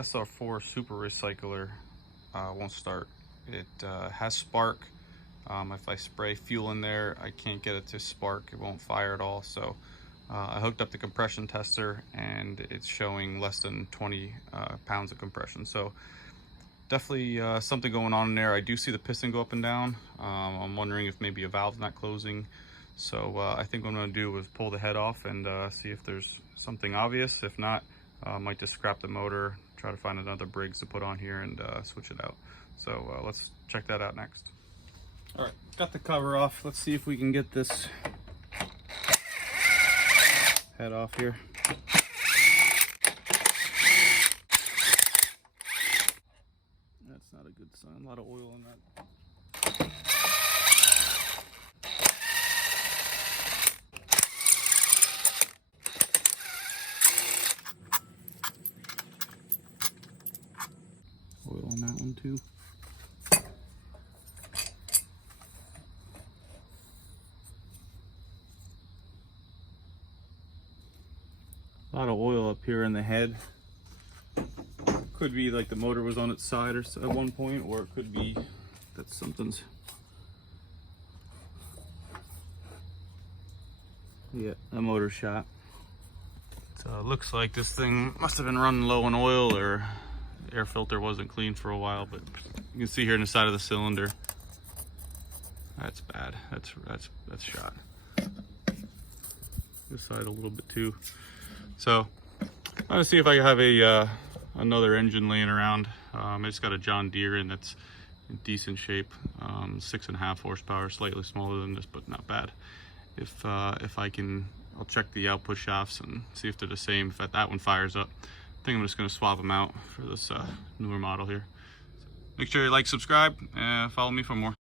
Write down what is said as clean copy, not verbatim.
SR4 super recycler won't start. It has spark. If I spray fuel in there, I can't get it to spark. It won't fire at all. So I hooked up the compression tester and it's showing less than 20 pounds of compression. So definitely something going on in there. I do see the piston go up and down. I'm wondering if maybe a valve's not closing. So I think what I'm going to do is pull the head off and see if there's something obvious. If not, I might just scrap the motor, try to find another Briggs to put on here and switch it out. So let's check that out next. All right, got the cover off. Let's see if we can get this head off here. That's not a good sign. A lot of oil in that. Oil on that one too. A lot of oil up here in the head. Could be like the motor was on its side or at one point, or it could be that something's, yeah, a motor shot. So it looks like this thing must have been running low on oil, or the air filter wasn't clean for a while. But you can see here in the side of the cylinder, that's bad. That's shot. This side a little bit too. So I'm gonna see if I have a another engine laying around. I just got a John Deere and that's in decent shape. 6.5 horsepower, slightly smaller than this, but not bad. If I can, I'll check the output shafts and see if they're the same. If that one fires up, I think I'm just gonna swap them out for this newer model here. Make sure you like, subscribe, and follow me for more.